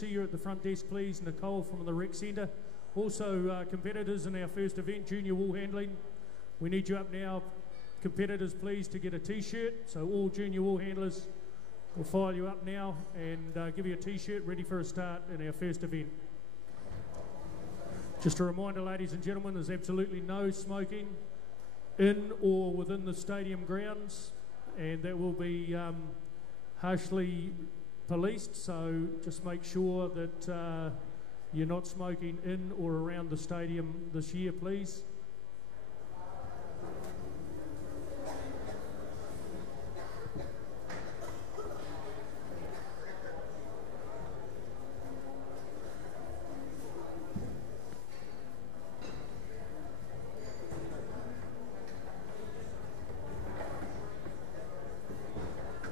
see you at the front desk, please. Nicole from the rec centre. Also, competitors in our first event, Junior Woolhandling. We need you up now, competitors, please, to get a T-shirt. So all Junior Woolhandlers will file you up now and give you a T-shirt ready for a start in our first event. Just a reminder, ladies and gentlemen, there's absolutely no smoking in or within the stadium grounds, and that will be harshly policed, so just make sure that you're not smoking in or around the stadium this year, please.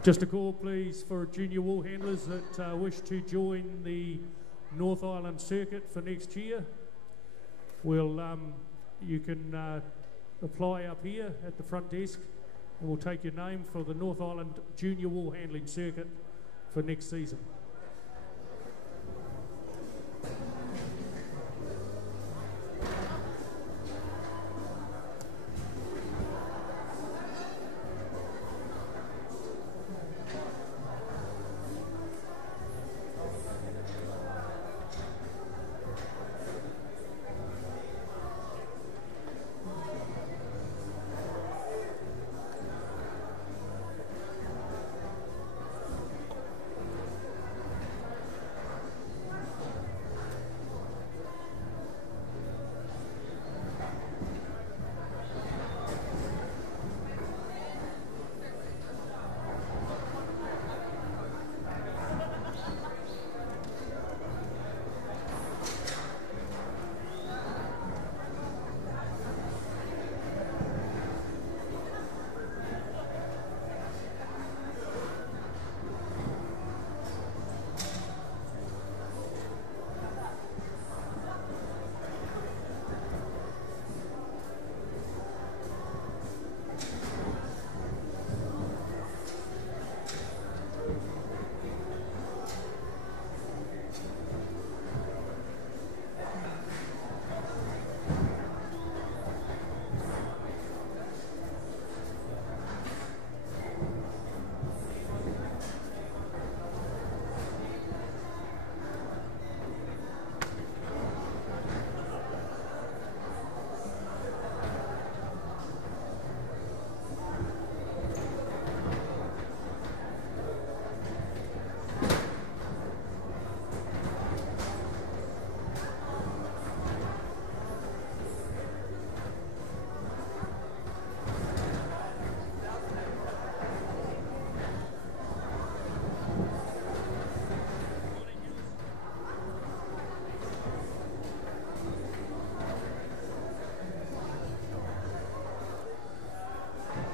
Just a call, please, for junior wool handlers that wish to join the North Island circuit for next year. You can apply up here at the front desk, and we'll take your name for the North Island Junior Wool Handling circuit for next season.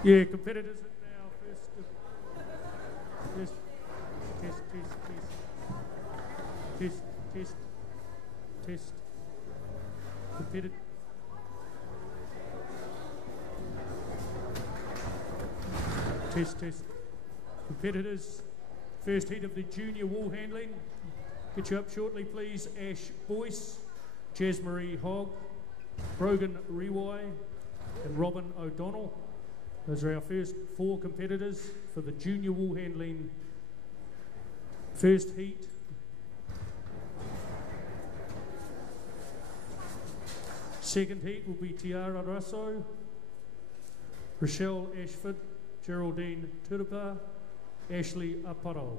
Yeah, competitors at our first test. Competitor. Test. Competitors, first heat of the junior wool handling. Get you up shortly, please. Ash Boyce, Jasmarie Hogg, Brogan Rewai, and Robin O'Donnell. Those are our first 4 competitors for the junior wool handling first heat. Second heat will be Tiara Rasso, Rochelle Ashford, Geraldine Turupa, Ashley Aparo.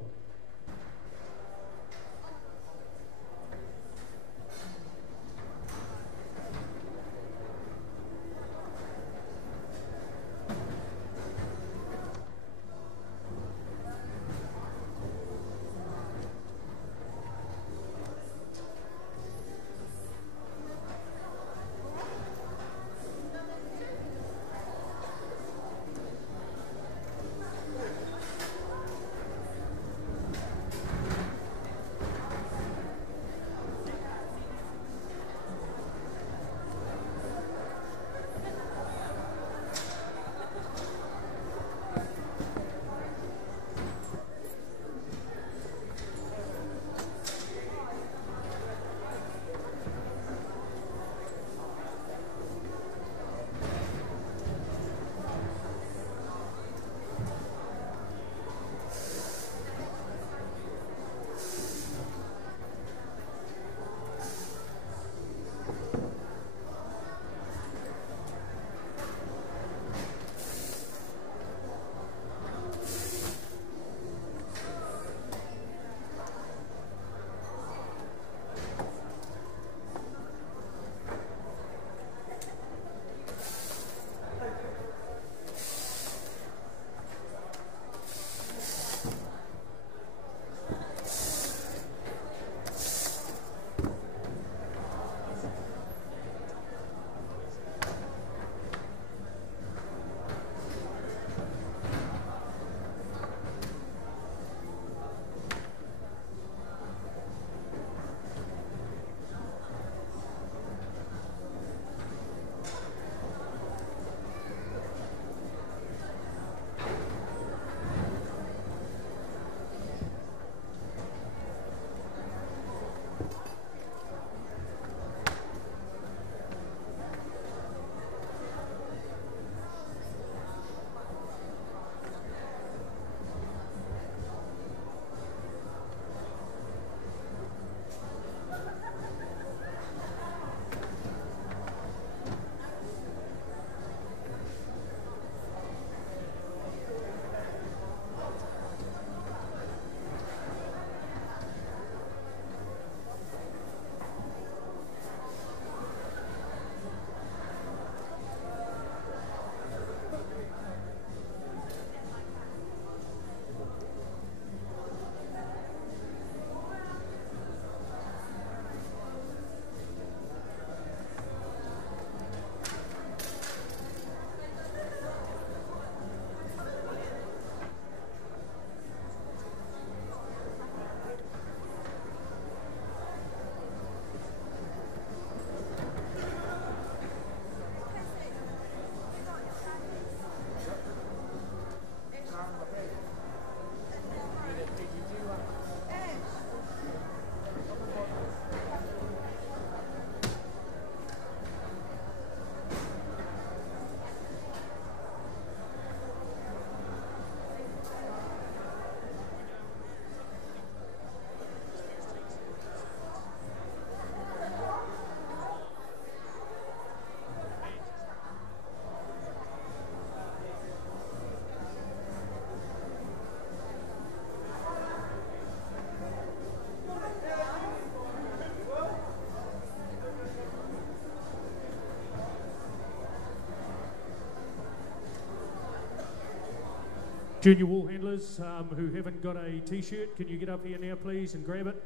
Junior wall handlers who haven't got a t-shirt, can you get up here now please and grab it?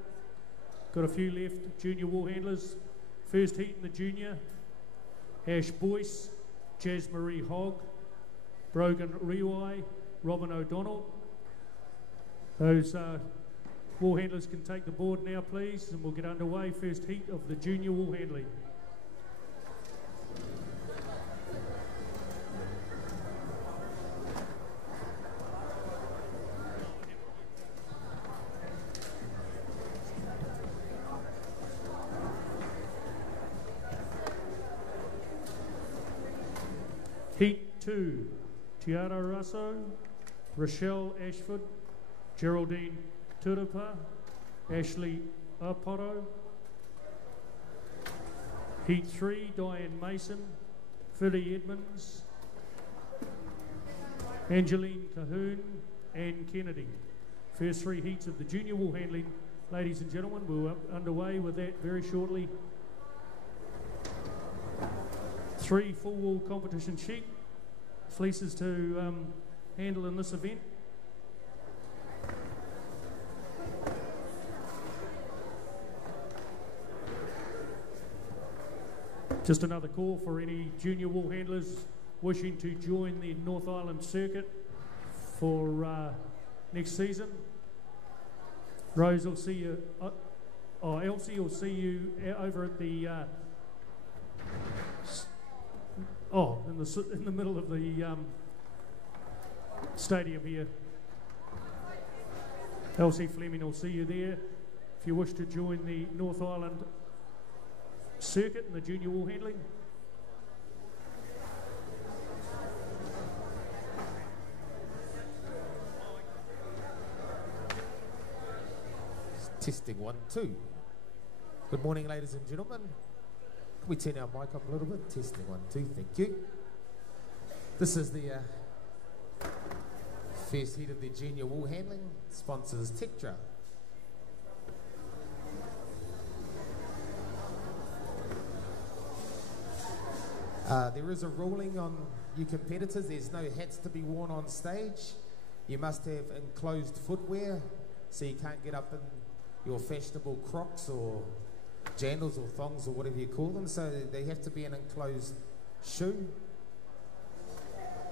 Got a few left. Junior wall handlers. First heat in the junior. Ash Boyce, Jas Marie Hogg, Brogan Riwai, Robin O'Donnell. Those wall handlers can take the board now please, and we'll get underway. First heat of the junior wall handling. Heat 2, Tiara Russo, Rochelle Ashford, Geraldine Turupa, Ashley Aporo. Heat 3, Diane Mason, Philly Edmonds, Angeline Cahoon, Anne Kennedy. First three heats of the junior wool handling. Ladies and gentlemen, we're underway with that very shortly. 3 full wool competition sheep fleeces to handle in this event. Just another call for any junior wool handlers wishing to join the North Island circuit for next season. Rose will see you, Elsie will see you over at the in the middle of the stadium here. Elsie Fleming will see you there if you wish to join the North Island circuit in the junior wool handling. Testing 1, 2. Good morning, ladies and gentlemen. Can we turn our mic up a little bit? Testing 1, 2. Thank you. This is the first heat of the junior wool handling. Sponsors Tectra. There is a ruling on you competitors. There's no hats to be worn on stage. You must have enclosed footwear, so you can't get up in your fashionable Crocs or jandals or thongs or whatever you call them. So they have to be an enclosed shoe.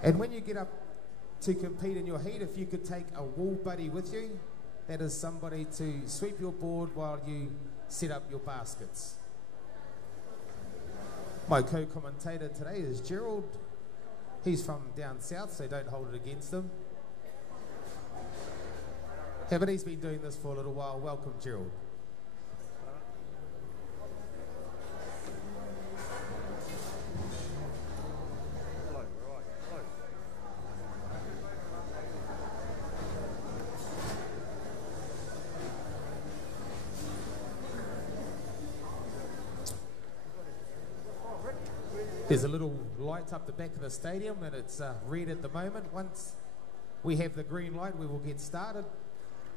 And when you get up to compete in your heat, if you could take a wool buddy with you, that is somebody to sweep your board while you set up your baskets. My co-commentator today is Gerald. He's from down south, so don't hold it against him. Yeah, but he's been doing this for a little while. Welcome, Gerald. There's a little light up the back of the stadium and it's red at the moment. Once we have the green light, we will get started.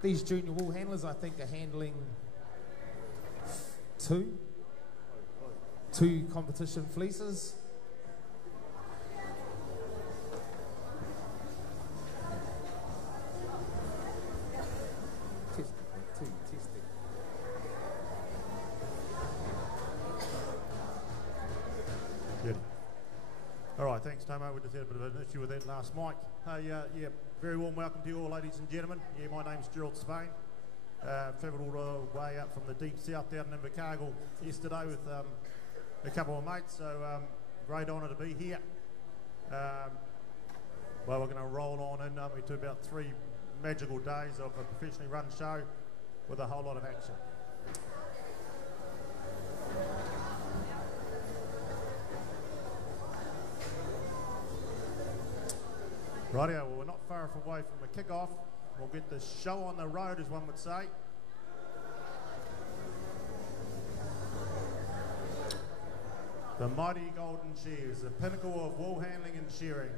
These junior wool handlers, I think, are handling two competition fleeces. Testing. Good. All right, thanks, Tomo. We just had a bit of an issue with that last mic. Hey, yeah, very warm welcome to you all, ladies and gentlemen. Yeah, my name's Gerald Spain. Travelled all the way up from the deep south down in Invercargill yesterday with a couple of mates, so great honour to be here. Well, we're going to roll on in, to about 3 magical days of a professionally run show with a whole lot of action. Rightio, well, we're not far away from the kick-off. We'll get the show on the road, as one would say. The mighty Golden Shears, the pinnacle of wool handling and shearing.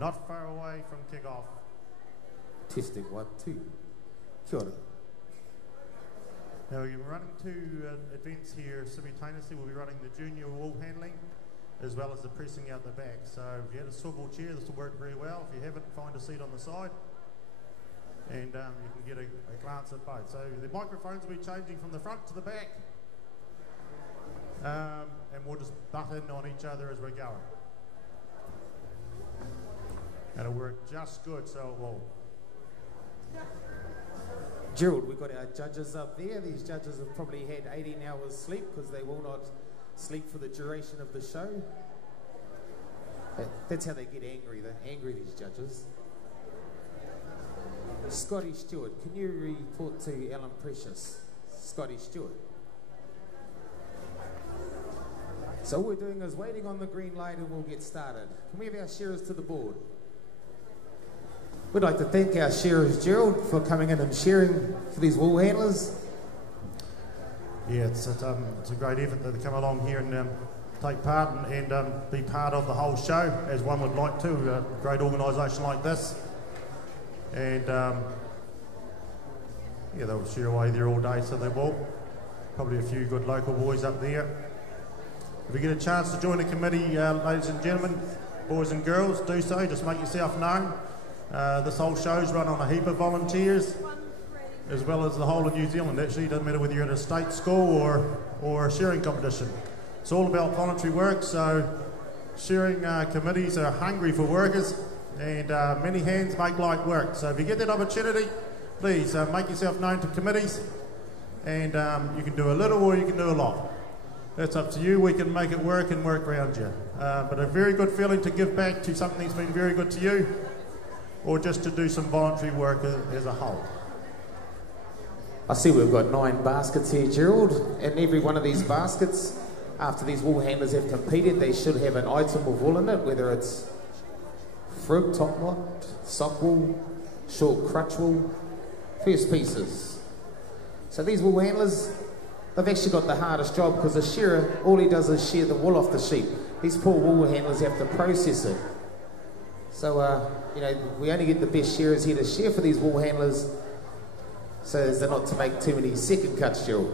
Not far away from kick-off. Testing 1, 2. Kia ora. Now we're running 2 events here simultaneously. We'll be running the junior wool handling as well as the pressing out the back. So if you had a swivel chair, this will work very well. If you haven't, find a seat on the side and you can get a glance at both. So the microphones will be changing from the front to the back and we'll just butt in on each other as we're going. And it'll work just good, so it will. Gerald, we've got our judges up there. These judges have probably had 18 hours sleep because they will not sleep for the duration of the show. That's how they get angry. They're angry, these judges. Scotty Stewart, can you report to Alan Precious? Scotty Stewart. So all we're doing is waiting on the green light and we'll get started. Can we have our shearers to the board? We'd like to thank our shearers, Gerald, for coming in and shearing for these wool handlers. Yeah, it's a great effort that they come along here and take part and be part of the whole show, as one would like to, a great organisation like this. And yeah, they'll shear away there all day, so they will. Probably a few good local boys up there. If you get a chance to join the committee, ladies and gentlemen, boys and girls, do so, just make yourself known. This whole show's run on a heap of volunteers, as well as the whole of New Zealand. Actually, it doesn't matter whether you're at a state school or a shearing competition. It's all about voluntary work, so shearing committees are hungry for workers, and many hands make light work. So if you get that opportunity, please make yourself known to committees, and you can do a little or you can do a lot. That's up to you. We can make it work and work around you. But a very good feeling to give back to something that's been very good to you, or just to do some voluntary work as a whole. I see we've got 9 baskets here, Gerald, and every one of these baskets, after these wool handlers have competed, they should have an item of wool in it, whether it's frib, top knot, sock wool, short crutch wool, first pieces. So these wool handlers, they've actually got the hardest job, because a shearer, all he does is shear the wool off the sheep. These poor wool handlers have to process it. So, you know, we only get the best shearers here to shear for these wool handlers, so as they're not to make too many second cuts, Gerald.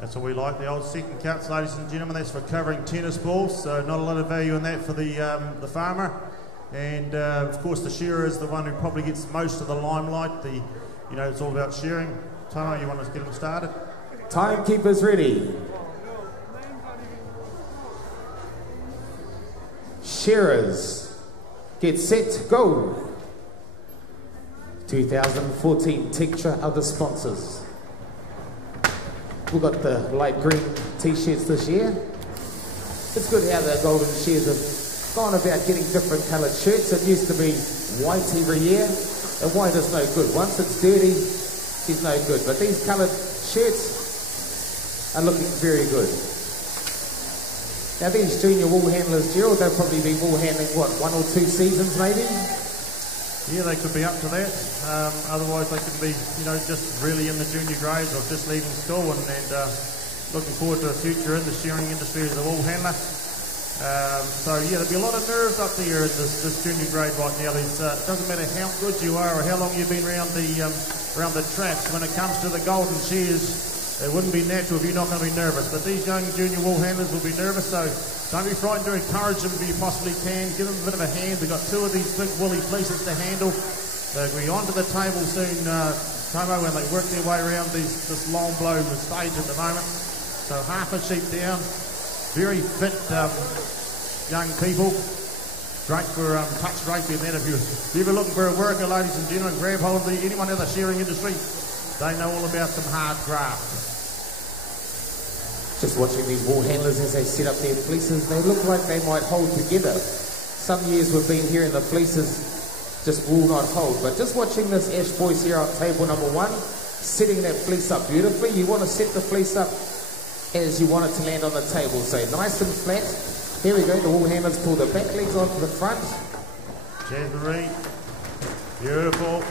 That's what we like, the old second cuts, ladies and gentlemen. That's for covering tennis balls, so not a lot of value in that for the farmer. And of course, the shearer is the one who probably gets most of the limelight. You know, it's all about shearing. Tomo, you want us to get them started? Timekeepers ready. Shearers, get set, go. 2014 Tectra other sponsors. We've got the light green t-shirts this year. It's good how the Golden Shears have gone about getting different coloured shirts. It used to be white every year, and white is no good. Once it's dirty, it's no good. But these coloured shirts are looking very good. Now these junior wool handlers, Gerald, they'll probably be wool handling, what, 1 or 2 seasons maybe? Yeah, they could be up to that. Otherwise they could be, you know, just really in the junior grades or just leaving school and looking forward to a future in the shearing industry as a wool handler. So yeah, there'll be a lot of nerves up there in this junior grade right now. It doesn't matter how good you are or how long you've been around the tracks. When it comes to the Golden Shears, it wouldn't be natural if you're not going to be nervous. But these young junior wool handlers will be nervous, so don't be frightened to encourage them if you possibly can. Give them a bit of a hand. They've got 2 of these big woolly fleeces to handle. They'll be onto the table soon, Tomo, when they work their way around this long blow stage at the moment. So half a sheep down. Very fit young people. Great for touch rugby and that. If you're ever looking for a worker, ladies and gentlemen, grab hold of anyone in the shearing industry. They know all about some hard graft. Just watching these wool handlers as they set up their fleeces, they look like they might hold together. Some years we've been here and the fleeces just will not hold. But just watching this Ash boys here on table number 1, setting that fleece up beautifully. You want to set the fleece up as you want it to land on the table. So nice and flat. Here we go, the wool handlers pull the back legs onto the front. Jasmine, beautiful.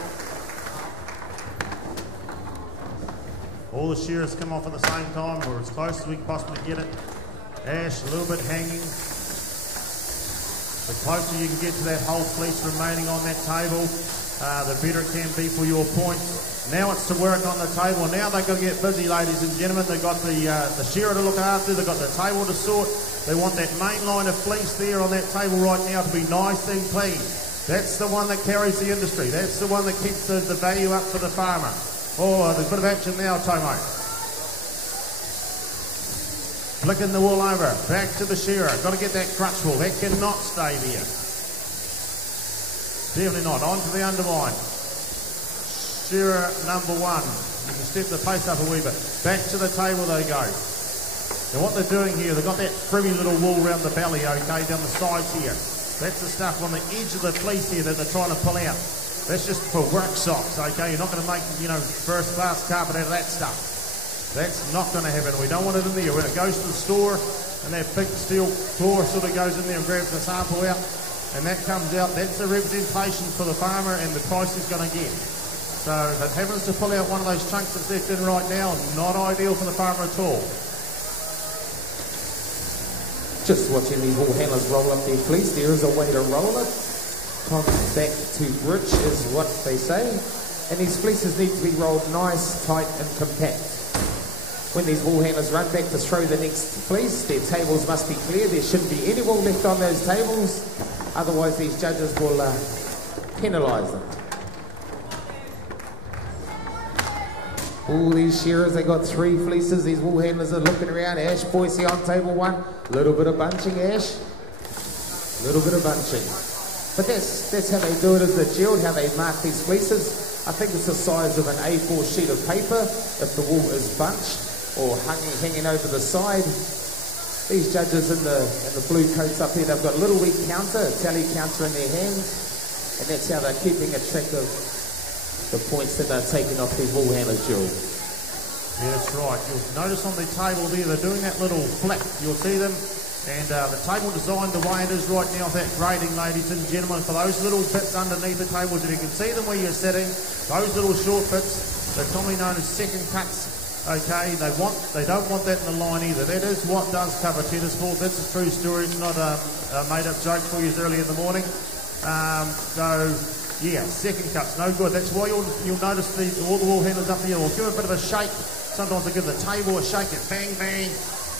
All the shearers come off at the same time, or as close as we can possibly get it. Ash, a little bit hanging. The closer you can get to that whole fleece remaining on that table, the better it can be for your points. Now it's to work on the table. Now they've got to get busy, ladies and gentlemen. They've got the shearer to look after. They've got the table to sort. They want that main line of fleece there on that table right now to be nice and clean. That's the one that carries the industry. That's the one that keeps the value up for the farmer. Oh, there's a bit of action now, Tomo. Flicking the wool over. Back to the shearer. Got to get that crutch wool. That cannot stay there. Definitely not. On to the undermine. Shearer number 1. You can step the pace up a wee bit. Back to the table they go. Now what they're doing here, they've got that frimmy little wool around the belly, okay, down the sides here. That's the stuff on the edge of the fleece here that they're trying to pull out. That's just for work socks, okay? You're not going to make, first class carpet out of that stuff. That's not going to happen. We don't want it in there. When it goes to the store and that big steel claw sort of goes in there and grabs the sample out and that comes out, that's the representation for the farmer and the price he's going to get. So if it happens to pull out one of those chunks that's left in right now, not ideal for the farmer at all. Just watching these wool handlers roll up their fleece. There is a way to roll it. Comes back to bridge is what they say. And these fleeces need to be rolled nice, tight and compact. When these wool handlers run back to throw the next fleece, their tables must be clear. There shouldn't be any wool left on those tables. Otherwise these judges will penalise them. All these shearers, they got 3 fleeces. These wool handlers are looking around. Ash Boise on table 1. Little bit of bunching, Ash. Little bit of bunching. But that's how they do it as the Shield, how they mark these fleeces. I think it's the size of an A4 sheet of paper if the wool is bunched or hanging over the side. These judges in the blue coats up here, they've got a little wee counter, a tally counter in their hands, and that's how they're keeping a track of the points that they're taking off these wool handlers, Jules. Yeah, that's right. You'll notice on the table there, they're doing that little flick. You'll see them. And the table designed the way it is right now with that grading, ladies and gentlemen, for those little bits underneath the tables, if you can see them where you're sitting, those little short bits, they're commonly known as second cuts, okay? They don't want that in the line either. That is what does cover tennis ball. That's a true story. It's not a made-up joke for you early in the morning. Yeah, second cuts, no good. That's why you'll notice all the wool handlers up here will give a bit of a shake. Sometimes they give the table a shake, it's bang, bang.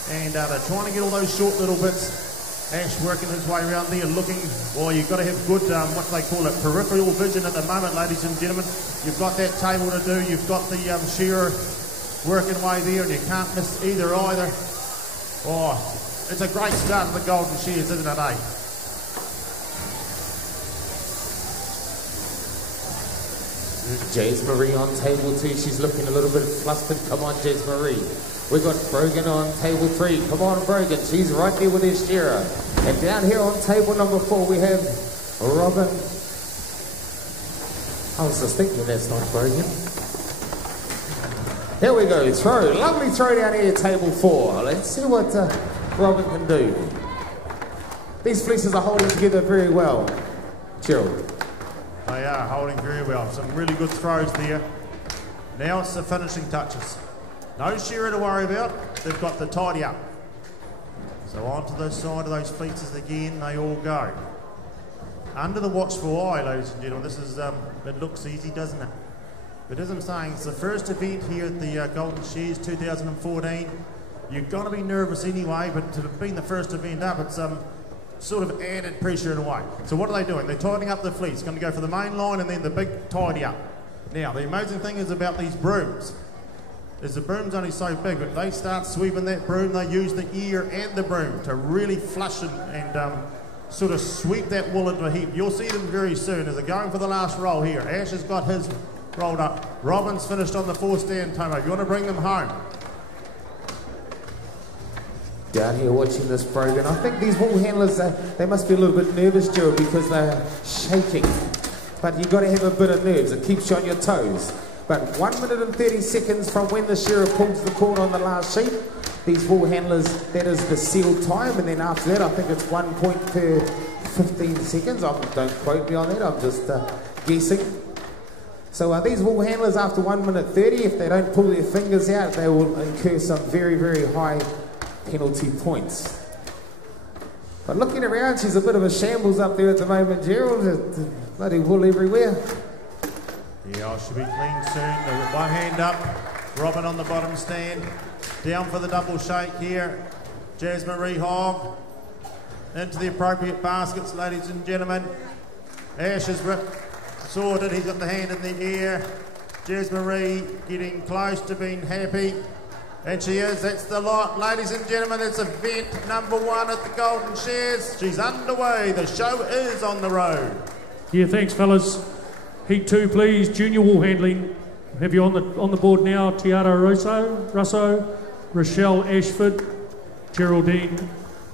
And they're trying to get all those short little bits. Ash working his way around there looking, well, you've got to have good, what they call it, peripheral vision at the moment, ladies and gentlemen. You've got that table to do, you've got the shearer working away there, and you can't miss either. Oh, it's a great start to the Golden Shears, isn't it, eh? Jez Marie on table 2. She's looking a little bit flustered. Come on, Jez Marie. We've got Brogan on table 3. Come on, Brogan. She's right there with his shearer. And down here on table number 4, we have Robin. I was just thinking that's not Brogan. Here we go. Throw. Lovely throw down here, table 4. Let's see what Robin can do. These fleeces are holding together very well. Chill. They are holding very well. Some really good throws there. Now it's the finishing touches. No shearer to worry about. They've got the tidy up. So onto the side of those fleeces again, they all go. Under the watchful eye, ladies and gentlemen, this is, it looks easy, doesn't it? But as I'm saying, it's the first event here at the Golden Shears 2014. You're going to be nervous anyway, but to have been the first event up, it's sort of added pressure in a way. So what are they doing? They're tightening up the fleece. Going to go for the main line and then the big tidy up. Now, the amazing thing is about these brooms, is the broom's only so big, but they start sweeping that broom, they use the ear and the broom to really flush and sort of sweep that wool into a heap. You'll see them very soon as they're going for the last roll here. Ash has got his rolled up. Robin's finished on the 4-stand, Tomo. If you want to bring them home. Down here watching this program, I think these wool handlers, they must be a little bit nervous, Gerald, because they're shaking. But you've got to have a bit of nerves. It keeps you on your toes. But 1 minute and 30 seconds from when the shearer pulls the cord on the last sheep, these wool handlers, that is the sealed time, and then after that I think it's 1 point per 15 seconds. Don't quote me on that, I'm just guessing. So these wool handlers, after 1 minute 30, if they don't pull their fingers out, they will incur some very, very high penalty points. But looking around, she's a bit of a shambles up there at the moment, Gerald. There's bloody wool everywhere. Yeah, I should be clean soon. One hand up, Robin on the bottom stand. Down for the double shake here. Jasmine Marie Hogg into the appropriate baskets, ladies and gentlemen. Ash is sorted, he's got the hand in the air. Jasmine Marie getting close to being happy. And she is, that's the lot. Ladies and gentlemen, it's event number 1 at the Golden Shears. She's underway, the show is on the road. Yeah, thanks fellas. Heat 2 please, junior wool handling. Have you on the board now, Tiara Russo, Rochelle Ashford, Geraldine